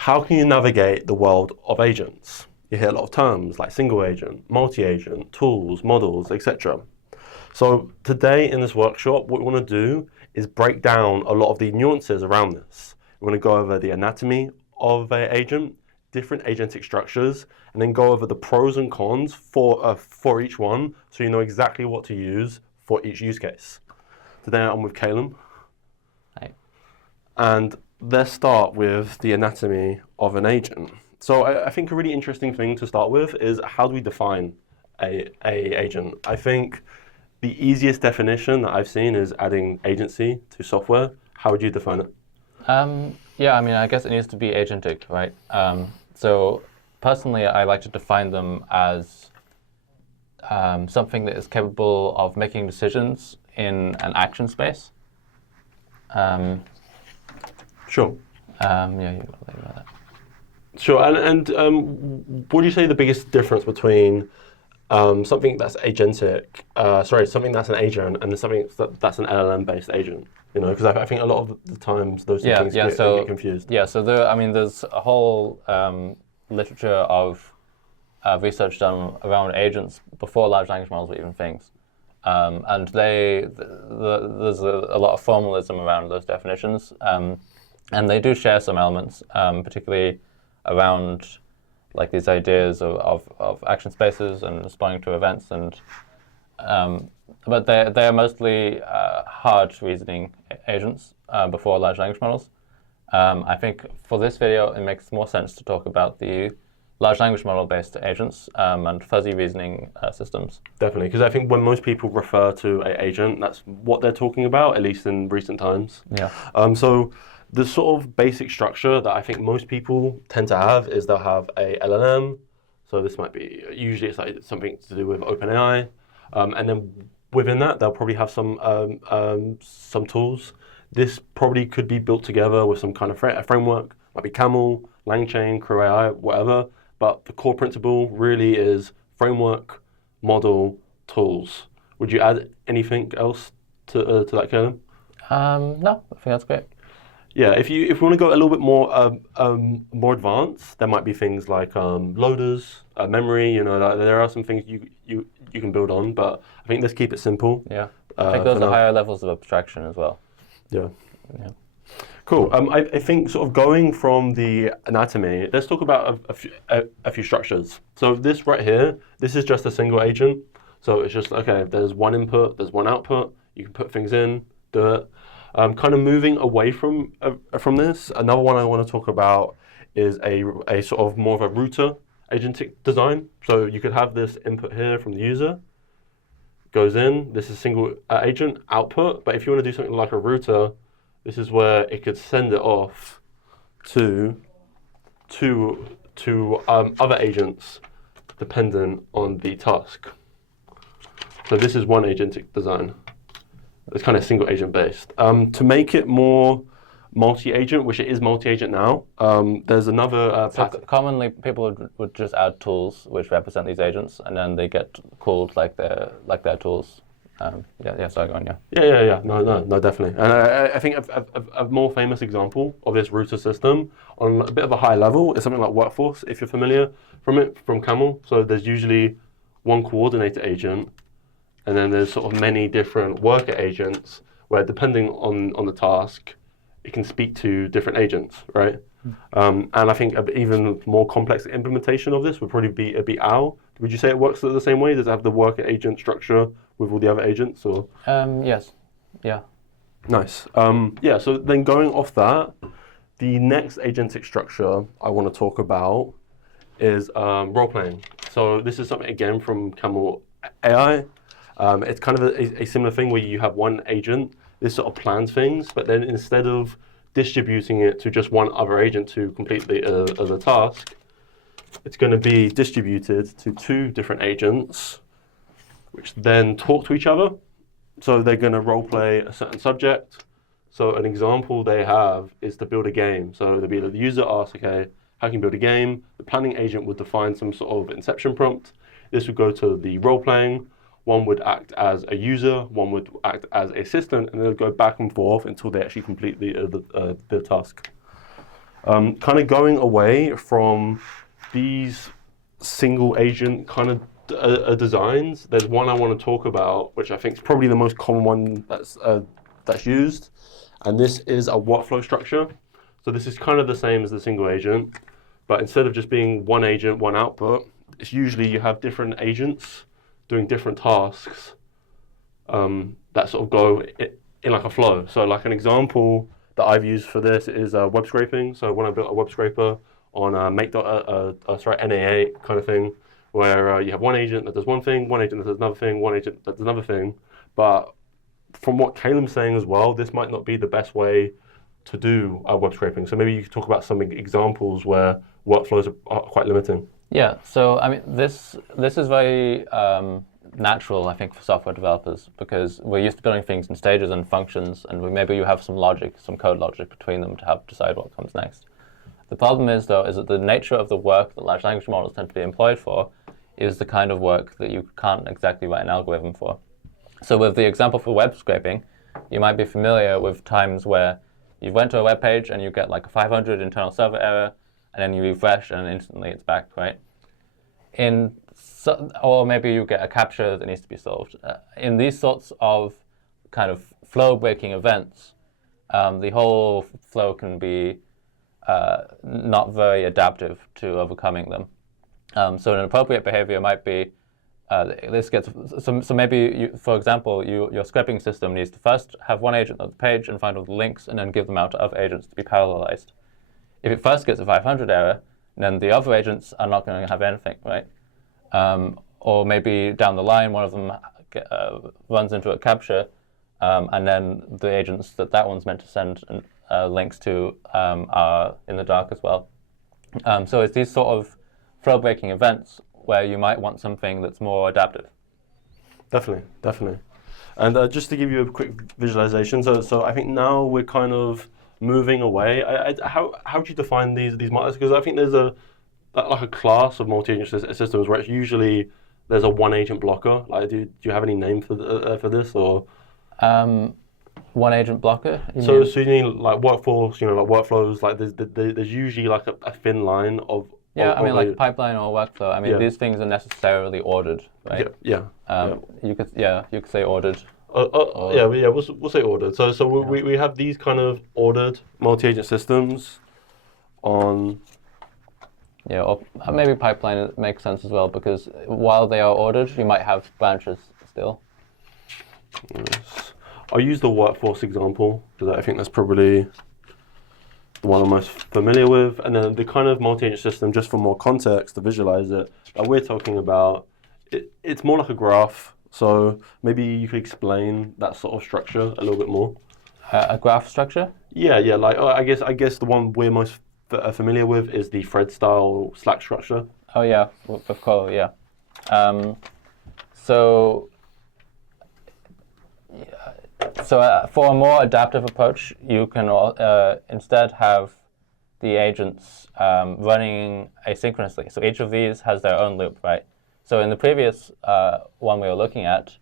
how can you navigate the world of agents? You hear a lot of terms like single agent, multi-agent, tools, models, etc. So today in this workshop, what we want to do is break down a lot of the nuances around this. We want to go over the anatomy of an agent, different agentic structures, and then go over the pros and cons for each one, so you know exactly what to use for each use case. Today I'm with Caleb. Hi. And let's start with the anatomy of an agent. So I think a really interesting thing to start with is how do we define a agent? I think the easiest definition that I've seen is adding agency to software. How would you define it? Yeah, I mean, I guess it needs to be agentic, right? So personally, I like to define them as something that is capable of making decisions in an action space. Sure. Yeah, you got to think about that. Sure, and what do you say the biggest difference between something that's something that's an agent and something that's an LLM-based agent? You know, because I think a lot of the times those two things get confused. Yeah, so there's a whole literature of research done around agents before large language models were even things. And there's a lot of formalism around those definitions. And they do share some elements, particularly around like these ideas of action spaces and responding to events, but they are mostly hard reasoning agents before large language models. I think for this video it makes more sense to talk about the large language model based agents and fuzzy reasoning systems. Definitely, because I think when most people refer to an agent, that's what they're talking about, at least in recent times. Yeah. So the sort of basic structure that I think most people tend to have is they'll have a LLM. So this might be, usually it's like something to do with OpenAI. And then within that, they'll probably have some tools. This probably could be built together with some kind of framework, might be Camel, LangChain, CrewAI, whatever. But the core principle really is framework, model, tools. Would you add anything else to that, Caleb? No, I think that's great. Yeah, if we want to go a little bit more advanced, there might be things like loaders, memory. You know, there are some things you can build on, but I think let's keep it simple. Yeah, I think those are higher levels of abstraction as well. Yeah. Cool. I think sort of going from the anatomy, let's talk about a few structures. So this right here, this is just a single agent. So it's just, okay, there's one input, there's one output. You can put things in, do it. Kind of moving away from this, another one I want to talk about is a sort of more of a router agentic design. So you could have this input here from the user, goes in, this is single agent output, but if you want to do something like a router, this is where it could send it off to other agents dependent on the task. So this is one agentic design. It's kind of single agent based. To make it more multi-agent, which it is multi-agent now, there's another pattern. Commonly, people would just add tools which represent these agents, and then they get called like their tools. Sorry, go on, yeah. Yeah. No, definitely. And I think a more famous example of this router system on a bit of a high level is something like Workforce, if you're familiar from Camel. So there's usually one coordinator agent, and then there's sort of many different worker agents where, depending on the task, it can speak to different agents, right? And I think an even more complex implementation of this would probably be OWL. Would you say it works the same way? Does it have the worker agent structure with all the other agents, or? Yes. Yeah. Nice. So then going off that, the next agentic structure I want to talk about is role-playing. So this is something, again, from Camel AI. It's kind of a similar thing where you have one agent. This sort of plans things, but then instead of distributing it to just one other agent to complete the task, it's going to be distributed to two different agents, which then talk to each other. So they're going to role play a certain subject. So an example they have is to build a game. So the user asks, okay, how can you build a game? The planning agent would define some sort of inception prompt. This would go to the role playing. One would act as a user, one would act as an assistant, and they'll go back and forth until they actually complete the task. Kind of going away from these single agent kind of designs, there's one I want to talk about, which I think is probably the most common one that's used, and this is a workflow structure. So this is kind of the same as the single agent, but instead of just being one agent, one output, it's usually you have different agents doing different tasks that sort of go in like a flow. So like an example that I've used for this is web scraping. So when I built a web scraper on NAA kind of thing, where you have one agent that does one thing, one agent that does another thing, one agent that does another thing. But from what Caleb's saying as well, this might not be the best way to do web scraping. So maybe you could talk about some examples where workflows are quite limiting. Yeah, so I mean, this is very natural, I think, for software developers, because we're used to building things in stages and functions, and maybe you have some logic, some code logic between them to help decide what comes next. The problem is, though, is that the nature of the work that large language models tend to be employed for is the kind of work that you can't exactly write an algorithm for. So with the example for web scraping, you might be familiar with times where you went to a web page and you get like a 500 internal server error, and then you refresh and instantly it's back, right? Or maybe you get a captcha that needs to be solved. In these sorts of kind of flow-breaking events, the whole flow can be not very adaptive to overcoming them. So an appropriate behavior might be so maybe, for example, your scraping system needs to first have one agent on the page and find all the links and then give them out to other agents to be parallelized. If it first gets a 500 error, then the other agents are not going to have anything, right? Or maybe down the line, one of them runs into a captcha, and then the agents that one's meant to send links to are in the dark as well. So it's these sort of flow-breaking events where you might want something that's more adaptive. Definitely. And just to give you a quick visualization, so I think now we're kind of moving away. How do you define these models? Because I think there's like a class of multi-agent systems where it's usually there's a one-agent blocker. Like, do you have any name for this or? One-agent blocker. So you need like workforce, like workflows. Like there's usually like a thin line of. Yeah, I mean, like pipeline or workflow. I mean, these things are necessarily ordered, right? Yeah. You could say ordered. We'll say ordered. So we have these kind of ordered multi-agent systems on. Yeah, or maybe pipeline makes sense as well, because while they are ordered, you might have branches still. Yes. I'll use the workforce example because I think that's probably the one I'm most familiar with. And then the kind of multi-agent system, just for more context to visualize it, that we're talking about, it's more like a graph. So maybe you could explain that sort of structure a little bit more. A graph structure? Yeah. Like I guess the one we're most familiar with is the thread-style Slack structure. Oh yeah, of course, yeah. So for a more adaptive approach, you can instead have the agents running asynchronously. So each of these has their own loop, right? So in the previous one we were looking at,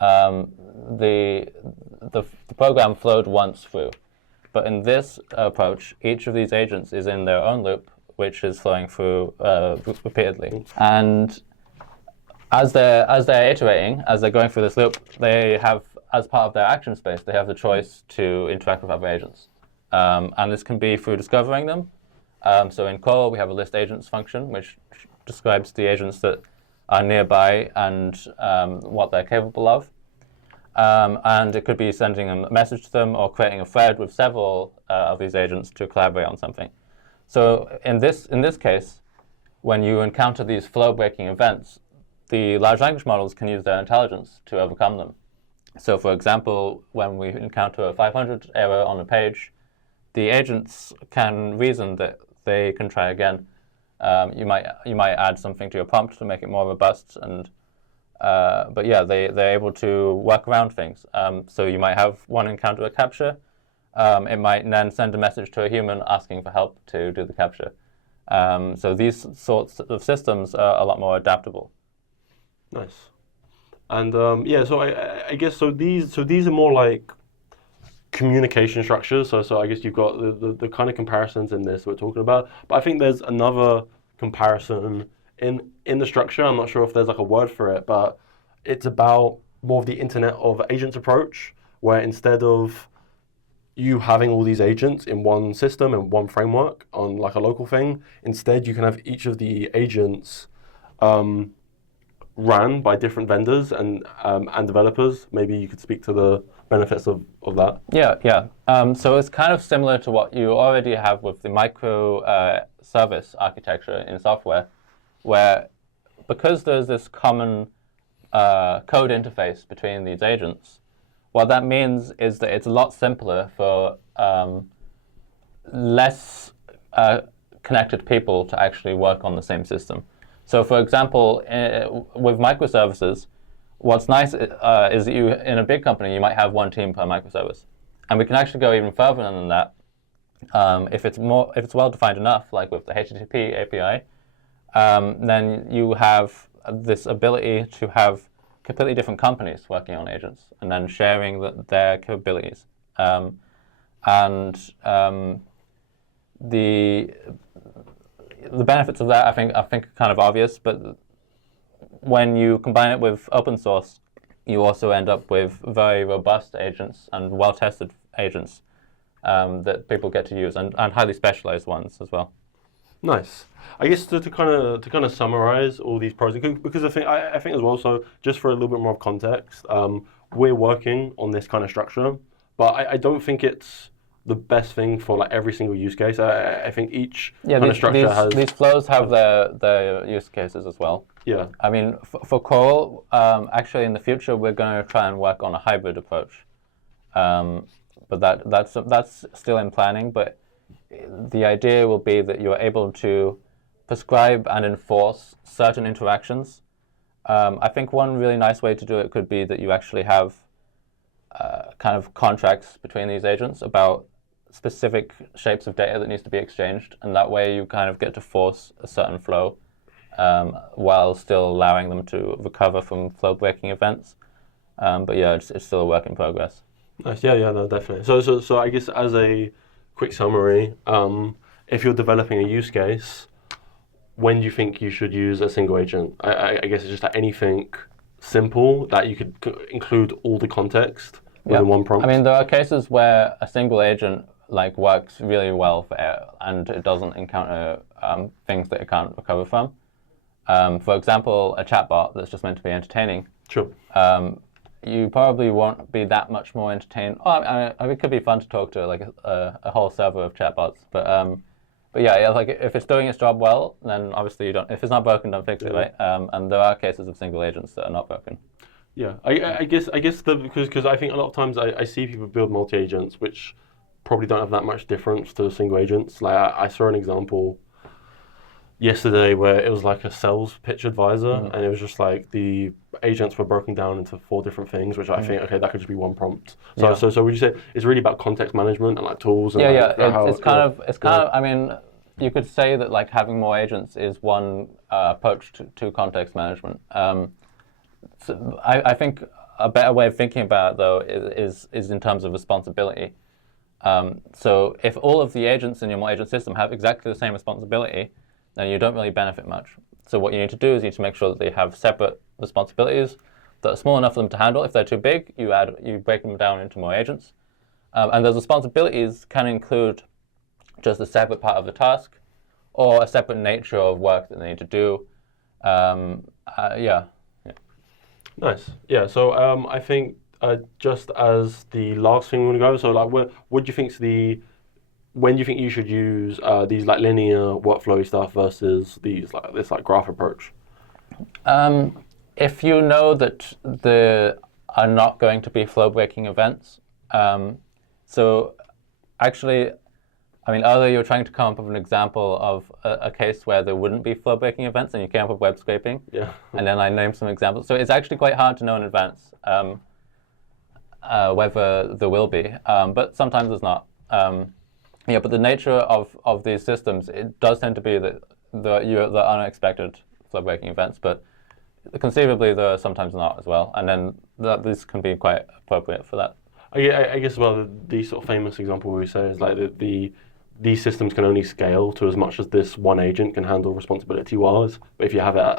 the program flowed once through. But in this approach, each of these agents is in their own loop, which is flowing through repeatedly. And as they're iterating, as they're going through this loop, they have, as part of their action space, they have the choice to interact with other agents. And this can be through discovering them. So in core, we have a list agents function, which describes the agents that are nearby and what they're capable of. And it could be sending a message to them or creating a thread with several of these agents to collaborate on something. So in this case, when you encounter these flow-breaking events, the large language models can use their intelligence to overcome them. So for example, when we encounter a 500 error on a page, the agents can reason that they can try again. You might add something to your prompt to make it more robust, and but yeah, they're able to work around things. So you might have one encounter a captcha. It might then send a message to a human asking for help to do the captcha. So these sorts of systems are a lot more adaptable. Nice. And so I guess these are more like communication structures. So I guess you've got the kind of comparisons in this we're talking about. But I think there's another comparison in the structure. I'm not sure if there's like a word for it, but it's about more of the Internet of Agents approach, where instead of you having all these agents in one system and one framework on like a local thing, instead you can have each of the agents ran by different vendors and developers. Maybe you could speak to the benefits of that. Yeah. So it's kind of similar to what you already have with the micro service architecture in software, where because there's this common code interface between these agents, what that means is that it's a lot simpler for less connected people to actually work on the same system. So for example, with microservices, what's nice is that you, in a big company, you might have one team per microservice. And we can actually go even further than that. If it's well defined enough, like with the HTTP API, then you have this ability to have completely different companies working on agents and then sharing their capabilities. The benefits of that, I think, are kind of obvious, but when you combine it with open source, you also end up with very robust agents and well-tested agents that people get to use, and highly specialized ones as well. Nice. I guess to kind of summarize all these pros, because I think as well. So just for a little bit more of context, we're working on this kind of structure, but I don't think it's the best thing for like every single use case. I think each kind of structure has these flows have their use cases as well. Yeah. I mean, for Coral, actually in the future we're going to try and work on a hybrid approach, but that's still in planning. But the idea will be that you're able to prescribe and enforce certain interactions. I think one really nice way to do it could be that you actually have kind of contracts between these agents about specific shapes of data that needs to be exchanged, and that way you kind of get to force a certain flow while still allowing them to recover from flow-breaking events. But yeah, it's still a work in progress. Nice. Yeah, no, definitely. So I guess as a quick summary, if you're developing a use case, when do you think you should use a single agent? I guess it's just like anything simple that you could include all the context within one prompt. I mean, there are cases where a single agent works really well and it doesn't encounter things that it can't recover from. For example, a chatbot that's just meant to be entertaining. Sure. You probably won't be that much more entertained. I mean, it could be fun to talk to a whole server of chatbots, but yeah, like if it's doing its job well, then obviously you don't. If it's not broken, don't fix it, right? And there are cases of single agents that are not broken. Yeah, I guess because I think a lot of times I see people build multi-agents which probably don't have that much difference to single agents. Like I saw an example yesterday where it was like a sales pitch advisor, and it was just like the agents were broken down into 4 different things, which I think, okay, that could just be one prompt. So would you say it's really about context management and like tools? And it's kind of. I mean, you could say that like having more agents is one approach to context management. So I think a better way of thinking about it though is in terms of responsibility. So if all of the agents in your multi-agent system have exactly the same responsibility, then you don't really benefit much. So what you need to do is you need to make sure that they have separate responsibilities that are small enough for them to handle. If they're too big, you break them down into more agents. And those responsibilities can include just a separate part of the task or a separate nature of work that they need to do. Nice. Yeah. So I think just as the last thing we want to go, so like, what do you think's when do you think you should use these like linear workflowy stuff versus this graph approach? If you know that there are not going to be flow-breaking events, so actually, I mean, either you're trying to come up with an example of a case where there wouldn't be flow-breaking events, and you came up with web scraping, and then I named some examples. So it's actually quite hard to know in advance whether there will be, but sometimes there's not. But the nature of these systems, it does tend to be that the unexpected flow-breaking events, but conceivably there are sometimes not as well, and then these can be quite appropriate for that. I guess the sort of famous example we say is like these systems can only scale to as much as this one agent can handle responsibility-wise. But if you have it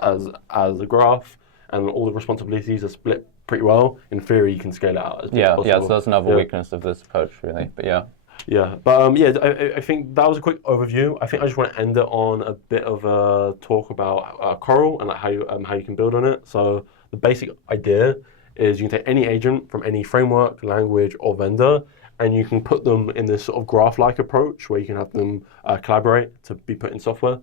as a graph and all the responsibilities are split pretty well, in theory you can scale it out as big as possible. So that's another weakness of this approach, really. But yeah. Yeah, but I think that was a quick overview. I think I just want to end it on a bit of a talk about Coral and like how you can build on it. So the basic idea is you can take any agent from any framework, language, or vendor, and you can put them in this sort of graph-like approach where you can have them collaborate to be put in software.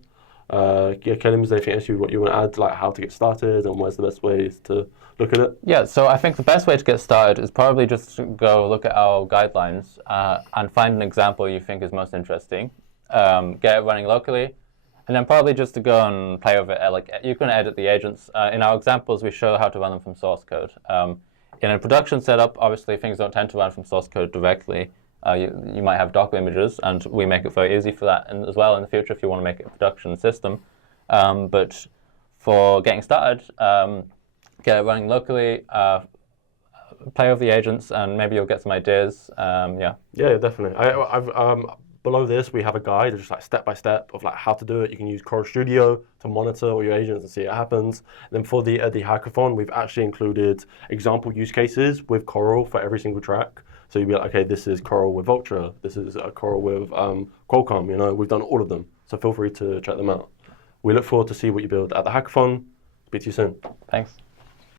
Kelim, is there anything else you want to add, like how to get started and where's the best ways to look at it? Yeah, so I think the best way to get started is probably just to go look at our guidelines and find an example you think is most interesting, get it running locally, and then probably just to go and play with it. Like you can edit the agents. In our examples, we show how to run them from source code. In a production setup, obviously things don't tend to run from source code directly. You might have Docker images, and we make it very easy for that as well in the future if you want to make it a production system. But for getting started, get it running locally, play with the agents, and maybe you'll get some ideas. Yeah, definitely. I've below this we have a guide, just like step by step of like how to do it. You can use Coral Studio to monitor all your agents and see it happens. And then for the hackathon, we've actually included example use cases with Coral for every single track. So you'll be like, okay, this is Coral with Vultr, this is a Coral with Qualcomm. We've done all of them. So feel free to check them out. We look forward to see what you build at the hackathon. Speak to you soon. Thanks.